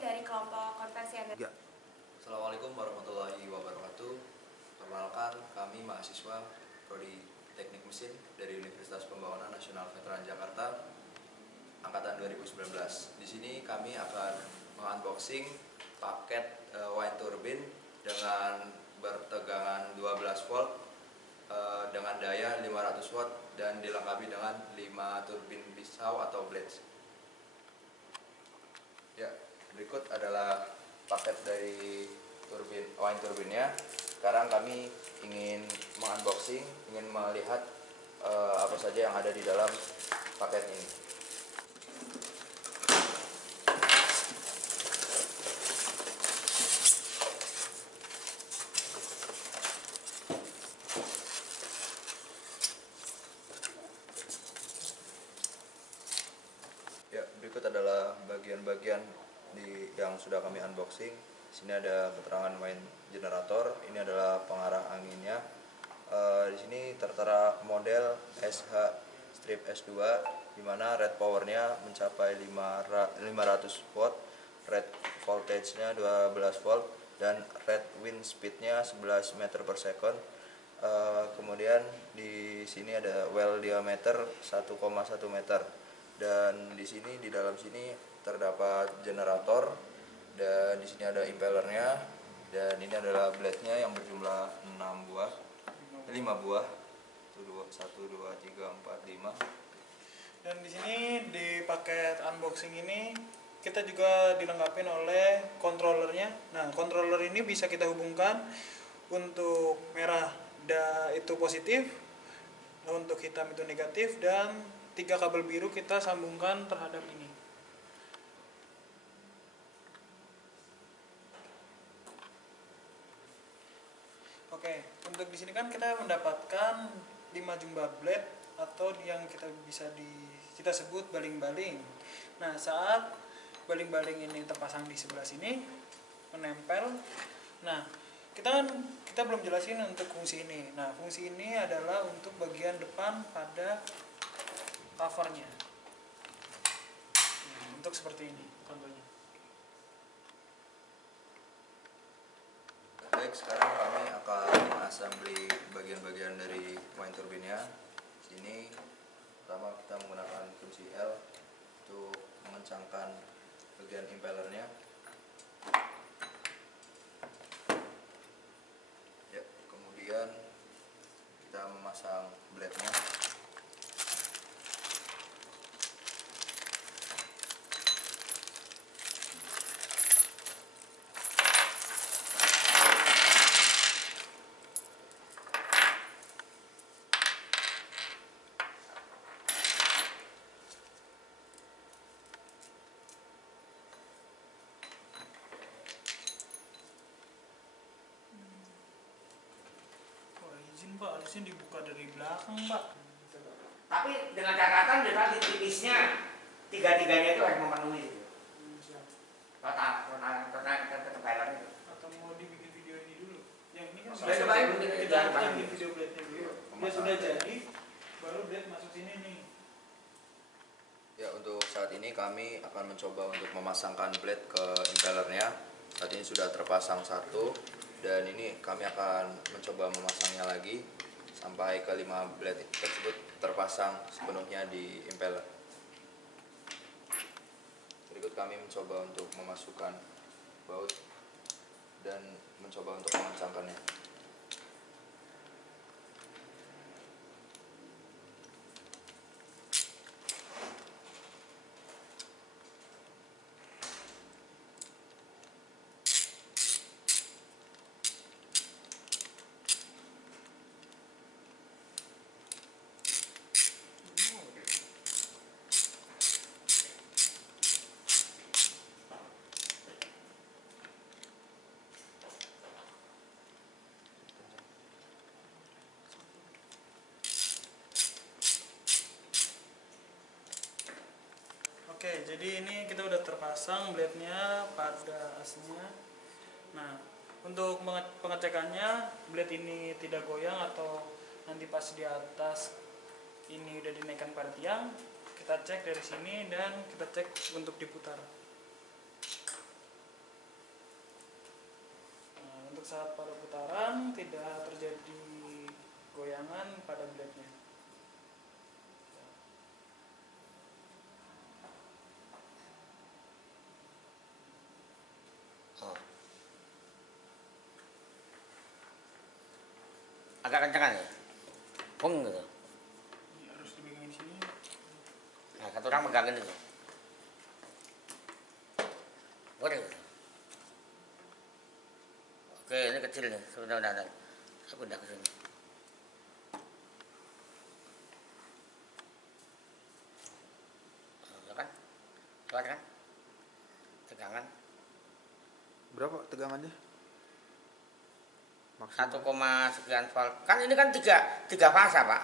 dari kelompok konversi energi. Ya. Assalamualaikum warahmatullahi wabarakatuh. Perkenalkan, kami mahasiswa Prodi Teknik Mesin dari Universitas Pembangunan Nasional Veteran Jakarta angkatan 2019. Di sini kami akan mengunboxing paket wind turbine dengan bertegangan 12 volt dengan daya 500 watt dan dilengkapi dengan 5 turbin pisau atau blades. Ya, berikut adalah paket dari wind turbine-nya. Sekarang kami ingin mengunboxing, ingin melihat apa saja yang ada di dalam paket ini. Ya, berikut adalah bagian-bagian yang sudah kami unboxing. Sini ada keterangan wind generator. Ini adalah pengarah anginnya. Di sini tertera model SH-S2, di mana rate powernya mencapai 500 watt, rate voltage-nya 12 volt, dan rate wind speed-nya 11 meter per second. Kemudian di sini ada well diameter 1,1 meter. Dan di sini, di dalam sini terdapat generator, dan di sini ada impellernya, dan ini adalah blade-nya yang berjumlah 5 buah. 1 2 3 4 5. Dan di sini di paket unboxing ini kita juga dilengkapi oleh controllernya. Nah, controller ini bisa kita hubungkan untuk merah itu positif, untuk hitam itu negatif, dan 3 kabel biru kita sambungkan terhadap ini. Oke, untuk di sini kan kita mendapatkan 5 jumlah blade atau yang kita sebut baling-baling. Nah, saat baling-baling ini terpasang di sebelah sini menempel. Nah, kita belum jelasin untuk fungsi ini. Nah, fungsi ini adalah untuk bagian depan pada covernya. Nah, untuk seperti ini contohnya. Baik, sekarang kami akan mengassembly bagian-bagian dari wind turbine-nya. Sini pertama kita menggunakan kunci L untuk mengencangkan bagian impellernya. Ya, kemudian kita memasang blade-nya. Izin Pak, harusnya dibuka dari belakang Pak. Tapi dengan catatan dengan tipisnya tiga-tiganya itu harus memenuhi itu. Ketebalan itu. Atau mau dibikin video ini dulu? Yang ini kan Sudah coba kita bikin video blade-nya dulu. Dia sudah jadi, baru blade masuk sini nih. Ya, untuk saat ini kami akan mencoba untuk memasangkan blade ke impellernya. Saat ini sudah terpasang satu, dan ini kami akan mencoba memasangnya lagi sampai ke 5 blade tersebut terpasang sepenuhnya di impeller. Berikut kami mencoba untuk memasukkan baut dan mencoba untuk mengencangkannya. Oke, jadi ini kita udah terpasang blade-nya pada asnya. Nah, untuk pengecekannya blade ini tidak goyang atau nanti pas di atas ini udah dinaikkan pada tiang, kita cek dari sini dan kita cek untuk diputar. saat pada putaran tidak terjadi goyangan pada blade-nya. Oh. Agak kencengan ya? Bung gitu. Ini harus dipegangin sini. Nah, satu orang megangin itu. Boleh gitu. Oke, ini kecil nih. Sebentar. Saya pindah ke sini. Ya kan? Kuat kan? Tegangan. Berapa tegangannya? 1, sekian volt. Kan ini kan tiga fasa, Pak.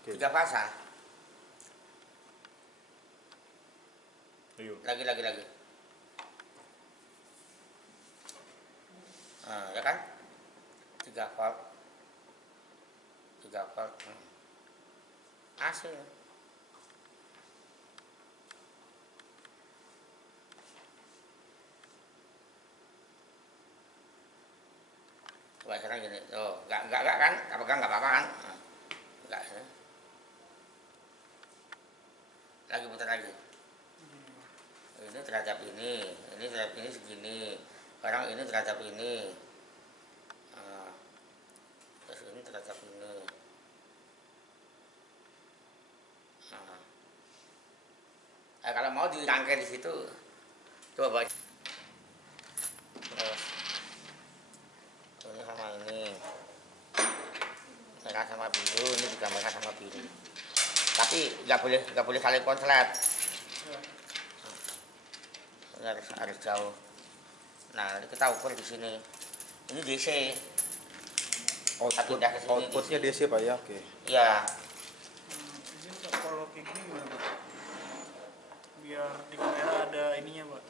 Oke. 3 fasa. Ayo. Lagi. Nah, ya kan? 3 volt. 3 volt. AC. Coba sekarang gini. Oh, enggak kan? Enggak pegang enggak apa-apa kan? Nah, enggak. Lagi putar lagi. Ini terhadap ini terhadap ini segini. Sekarang ini terhadap ini. Nah, terus ini terhadap ini. Nah, kalau mau dirangkai di situ, coba. Terus ini sama ini, merah sama biru, ini juga merah sama biru. Tapi nggak boleh saling konslet. Ini harus jauh. Nah, nanti kita ukur di sini. Ini DC. Outputnya DC Pak ya, oke. Iya. Izin Pak, kalau kayak gini gimana Pak? Biar di kamera ada ininya Pak.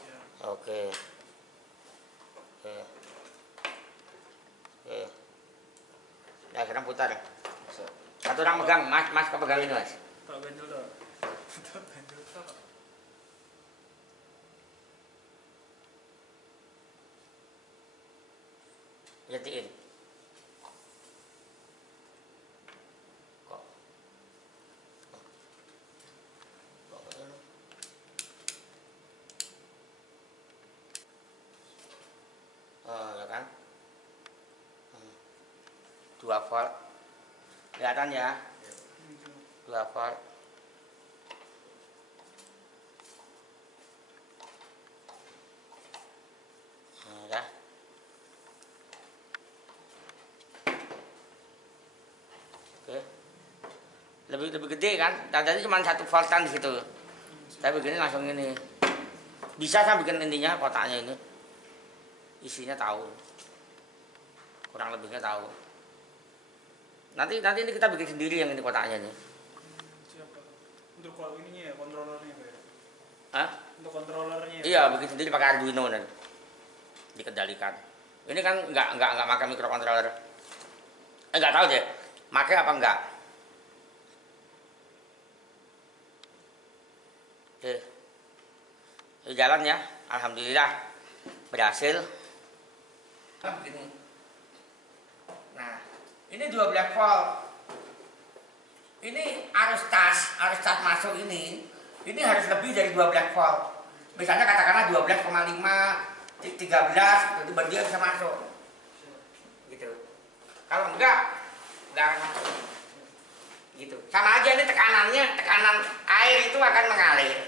Ya. Oke. Nah, sekarang putar. Satu orang megang, mas kepegang ini mas. Tak ganjel dah. Tak ganjel tak. Lihatin. Kok? Oh, ya kan? 2 volt. Kelihatan ya? 2 volt. Ya. Oke. Lebih gede kan? Tadi cuma 1 voltan di situ. Saya begini langsung ini. Bisa saya bikin intinya kotaknya ini. Isinya tahu. Kurang lebihnya tahu. Nanti ini kita bikin sendiri yang ini kotaknya nih. Siapa? Untuk kalau ininya ya, kontrolernya Pak ya? Hah? Untuk kontrolernya ya? Iya, bikin sendiri pakai Arduino dan dikendalikan. Ini kan nggak pakai microcontroller. Nggak tahu deh, pakai apa enggak. Oke. Ini jalan ya, alhamdulillah berhasil. Begini. Nah, ini 12 volt. Ini arus cas masuk ini harus lebih dari 12 volt. Misalnya katakanlah 12,5, 13 itu baru dia bisa masuk. Gitu. Kalau enggak akan masuk. Gitu. Sama aja ini tekanan air itu akan mengalir.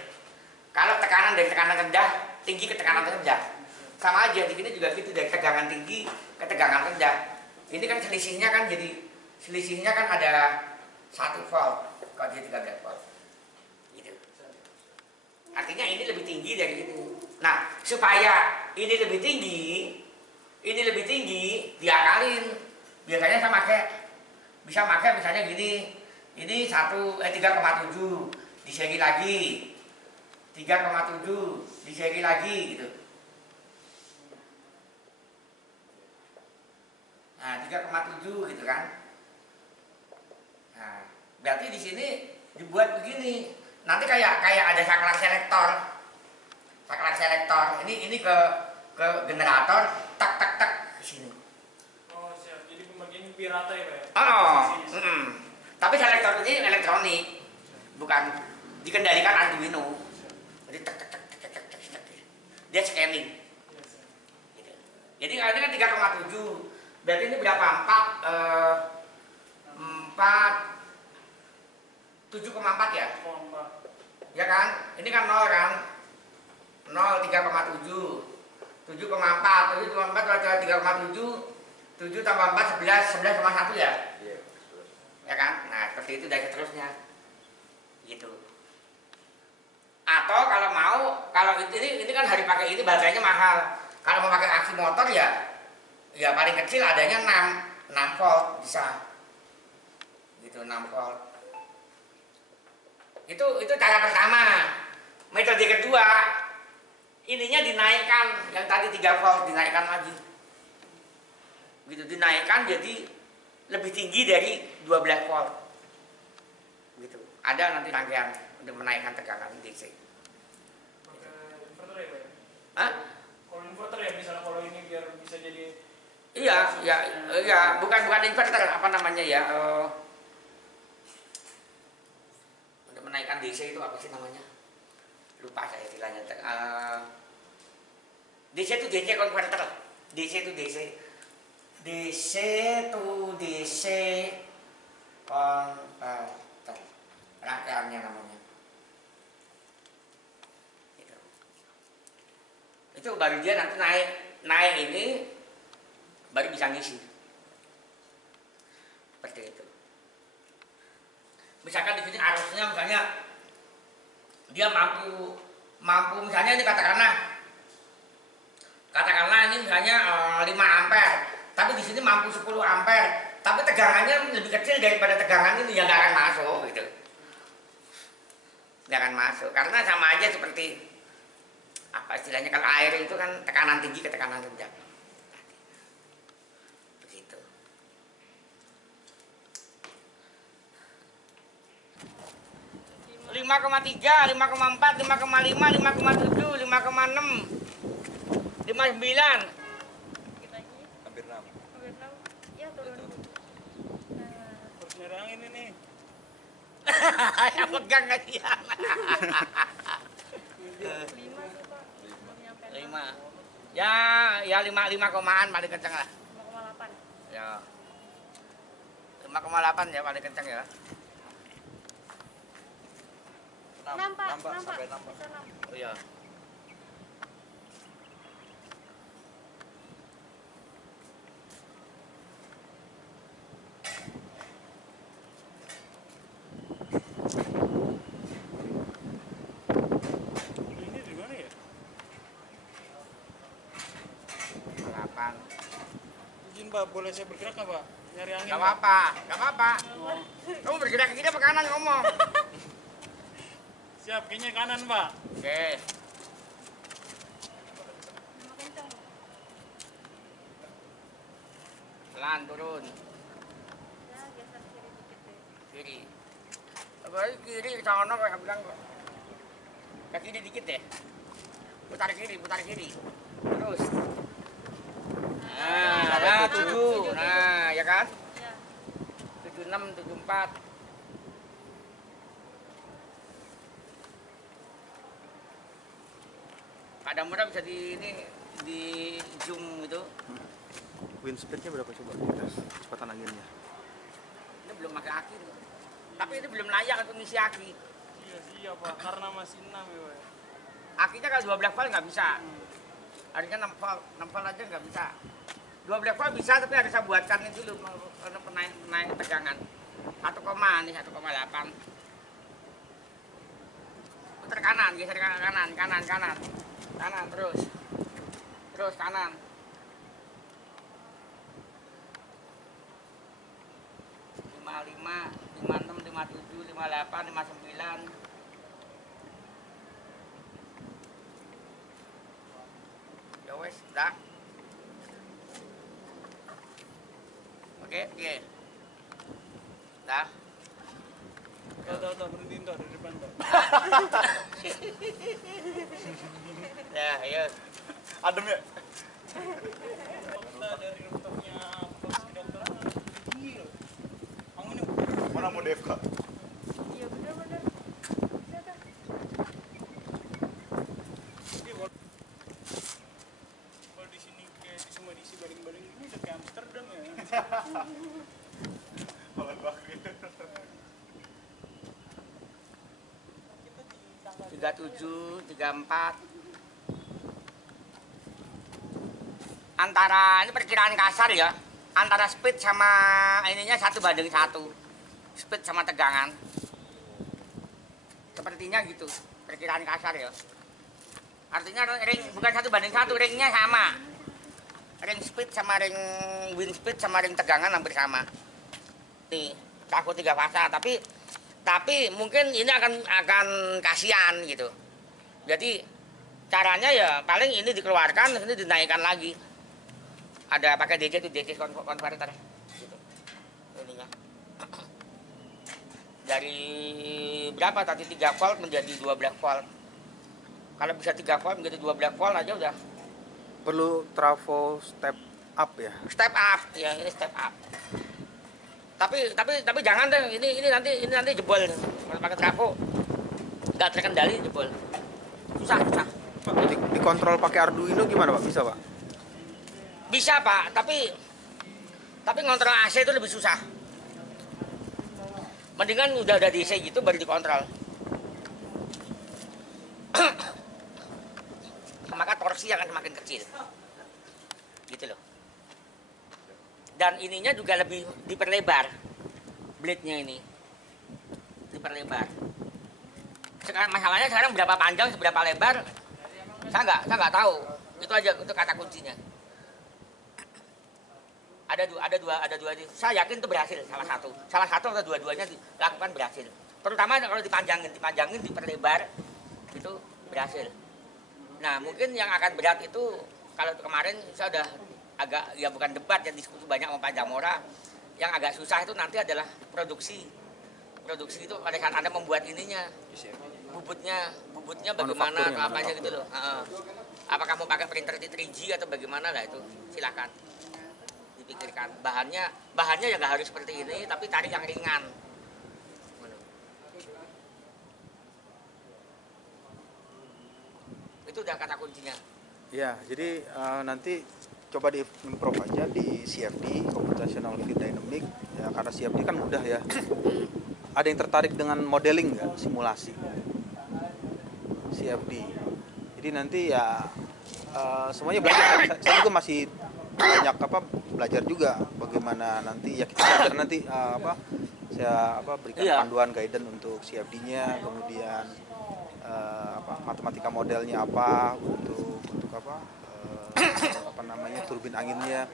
Kalau tekanan dari tekanan rendah tinggi ke tekanan rendah. Sama aja di sini juga gitu, dari tegangan tinggi ke tegangan rendah. Ini kan selisihnya kan ada 1 volt kalau dia 13 volt. Gitu. Artinya ini lebih tinggi dari itu. Nah, supaya ini lebih tinggi, diakalin. Biasanya saya bisa pakai misalnya gini. Ini 3,7 diseri lagi. 3,7 diseri lagi gitu. Nah, 3,7 gitu kan. Nah, berarti di sini dibuat begini. Nanti kayak ada saklar selektor. Ini ke ke generator, tak tak tak ke sini. Oh siap, jadi pembagian pirata ya Pak ya? Oh, Sisi. tapi elektronik ini elektronik, bukan dikendalikan Arduino. Jadi tak tak tak tak tak tak, tak. Dia scanning. Iya, siap. Gitu. Jadi kalau ini kan 3,7, berarti ini berapa? 7,4 ya? Oh, Pak. Ya kan? Ini kan 0 kan? 0, 3,7 7,4 7,4 3,7 7 tambah 4, 11 11,1 ya? Iya. Ya kan? Nah seperti itu dan seterusnya gitu. Atau kalau mau, kalau ini kan hari pakai ini baterainya mahal. Kalau mau pakai aksi motor ya paling kecil adanya 6 volt bisa gitu, 6 volt. Itu cara pertama. Metode kedua, ininya dinaikkan, yang tadi 3 volt dinaikkan lagi gitu, dinaikkan jadi lebih tinggi dari 12 volt gitu. Ada nanti rangkaian untuk menaikkan tegangan DC. Pakai inverter ya Pak ya? Hah? Kalau inverter ya, misalnya kalau ini biar bisa jadi Iya, bukan inverter, apa namanya ya? Untuk menaikkan DC itu apa sih namanya? Lupa saya istilahnya. DC itu DC converter. DC itu DC. DC to DC converter. Rangkaiannya namanya. Itu baru dia nanti naik ini baru bisa ngisi seperti itu. Misalkan di sini arusnya misalnya dia mampu misalnya ini katakanlah ini misalnya 5 ampere, tapi di sini mampu 10 ampere, tapi tegangannya lebih kecil daripada tegangan ini, ya nggak akan masuk gitu, nggak akan masuk karena sama aja seperti apa istilahnya, kalau air itu kan tekanan tinggi ke tekanan rendah. 5,3, 5,4, 5,5, 5,7, 5,6, 59. Kita lagi. Hampir 6. Hampir 6. Ya turun. Nah, harus nyari angin ini. Yang pegang kan dia. 5 sih Pak. Belum nyampe 5. Ya 5 komaan paling kencang lah. 5,8. Ya. 5,8 ya paling kencang ya. 6 Pak, 6 Pak. Sampai 6 Pak. Bisa 6. Oh iya. Ini di mana ya? 8. Izin Pak, boleh saya bergerak nggak Pak? Nyari angin. Gak Pak? apa-apa, gak apa-apa. Kamu bergerak ke kiri apa kanan ngomong? Siap, kayaknya kanan Pak. Oke. Memang kencang. Pelan turun. Ya, geser kiri dikit deh. Kiri. Apalagi kiri ke sana kayak bilang kok. Ke kiri dikit deh. Putar kiri. Terus. Nah, ada 7. Nah, ya kan? Ya. 76, 74. Ada mudah bisa di zoom gitu. Wind speednya berapa coba? Kecepatan anginnya. Ini belum pakai aki nih. Tapi ini belum layak untuk ngisi aki. Iya Pak, karena masih 6 ya Pak. Akinya kalau 12 volt nggak bisa. Harusnya 6 volt aja nggak bisa. 12 volt bisa, tapi harus saya buatkan itu dulu untuk naik tegangan. 1, nih 1,8. Putar kanan, geser kanan. Kanan terus kanan. 55, 56, 57, 58, 59. Ya wes, dah. Oke. Dah. Tuh, berhentiin tuh, dari depan Pak. Ya, ayo. Adem ya? 37, 34. Antara, ini perkiraan kasar ya, antara speed sama ininya 1:1. Speed sama tegangan. Sepertinya gitu, perkiraan kasar ya. Artinya ring bukan 1:1, ringnya sama. Ring speed sama ring wind speed sama ring tegangan hampir sama. Nih, aku 3 fasa, tapi mungkin ini akan kasihan gitu. Jadi caranya ya paling ini dikeluarkan, ini dinaikkan lagi. Ada pakai DC itu DC converter gitu. Ininya. Dari berapa tadi 3 volt menjadi 12 volt. Kalau bisa 3 volt menjadi 12 volt aja udah Perlu trafo step up ya. step up ya, ini step up. Tapi jangan deh, ini nanti jebol. Kalau pakai trafo nggak terkendali jebol. Susah. Dikontrol pakai Arduino gimana Pak? Bisa Pak? Bisa Pak, tapi ngontrol AC itu lebih susah. Mendingan udah DC gitu baru dikontrol. Maka torsi akan semakin kecil. Gitu loh. Dan ininya juga lebih diperlebar. Blade-nya ini. Diperlebar. Masalahnya sekarang berapa panjang, seberapa lebar, saya nggak tahu. Itu aja, itu kata kuncinya. Ada dua. Saya yakin itu berhasil salah satu atau dua-duanya dilakukan berhasil. Terutama kalau dipanjangin, diperlebar, itu berhasil. Nah mungkin yang akan berat itu kalau kemarin saya udah agak ya bukan debat ya diskusi banyak sama Pak Jamora. Yang agak susah itu nanti adalah produksi itu pada saat Anda membuat ininya bubutnya bagaimana apanya gitu loh. Apakah mau pakai printer 3G atau bagaimana lah itu silakan dipikirkan. Bahannya ya nggak harus seperti ini tapi cari yang ringan. Itu udah kata kuncinya. Ya, jadi nanti coba di-improve aja di CFD, Computational Fluid Dynamic, ya karena CFD kan mudah ya. Ada yang tertarik dengan modeling nggak, simulasi CFD. Jadi nanti ya semuanya belajar. Saya juga masih banyak belajar juga bagaimana nanti ya kita belajar nanti saya berikan panduan guidance untuk CFD-nya, kemudian matematika modelnya untuk turbin anginnya,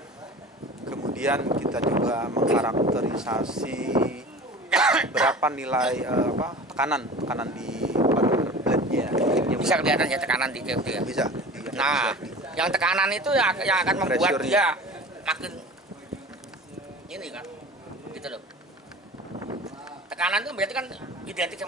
kemudian kita juga mengkarakterisasi berapa nilai tekanan di blade-nya. Bisa kelihatan ya tekanan di CFD ya. Bisa. Nah, yang tekanan itu yang akan membuat dia makin ini kan, gitu loh. Tekanan itu berarti kan identik sama